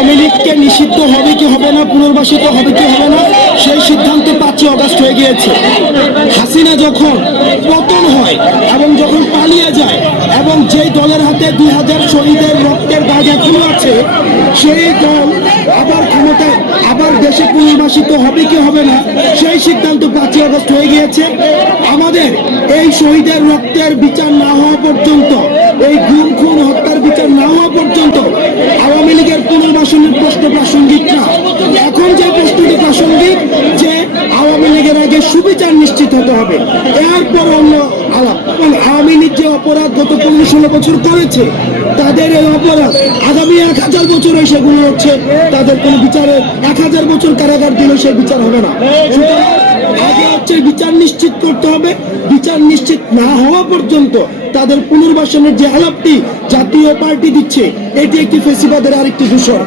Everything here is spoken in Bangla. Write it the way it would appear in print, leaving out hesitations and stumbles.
আওয়ামী লীগকে নিষিদ্ধ হবে কি হবে না, পুনর্বাসিত হবে কি হবে না, সেই সিদ্ধান্ত 5 আগস্ট হয়ে গিয়েছে। হাসিনা যখন পতন হয় এবং যখন পালিয়ে যায় এবং যেই দলের হাতে 2000 শহীদের রক্তের দাগ এখনো আছে, সেই দল আবার ক্ষমতায়, আবার দেশে পুনর্বাসিত হবে কি হবে না, সেই সিদ্ধান্ত 5 আগস্ট হয়ে গিয়েছে। আমাদের এই শহীদের রক্তের বিচার না হওয়া পর্যন্ত, এই গুম খুন হত্যার বিচার না হওয়া পর্যন্ত আওয়ামী লীগের পুনর্বাসনের প্রশ্ন প্রাসঙ্গিক না। এখন যে প্রশ্নটি প্রাসঙ্গিক যে আওয়ামী লীগের আগে সুবিচার নিশ্চিত হতে হবে, এরপর অন্য আলাপ। আওয়ামী লীগ যে অপরাধ গত 15-16 বছর করেছে, তাদের এই অপরাধ আগামী 1000 বছরে সেগুলো হচ্ছে তাদের কোনো বিচারে 1000 বছর কারাগার দিলে সে বিচার হবে না। আগে হচ্ছে বিচার নিশ্চিত করতে হবে। বিচার নিশ্চিত না হওয়া পর্যন্ত তাদের পুনর্বাসনের যে আলাপটি জাতীয় পার্টি দিচ্ছে, এটি একটি ফেসিবাদের আরেকটি দূষণ।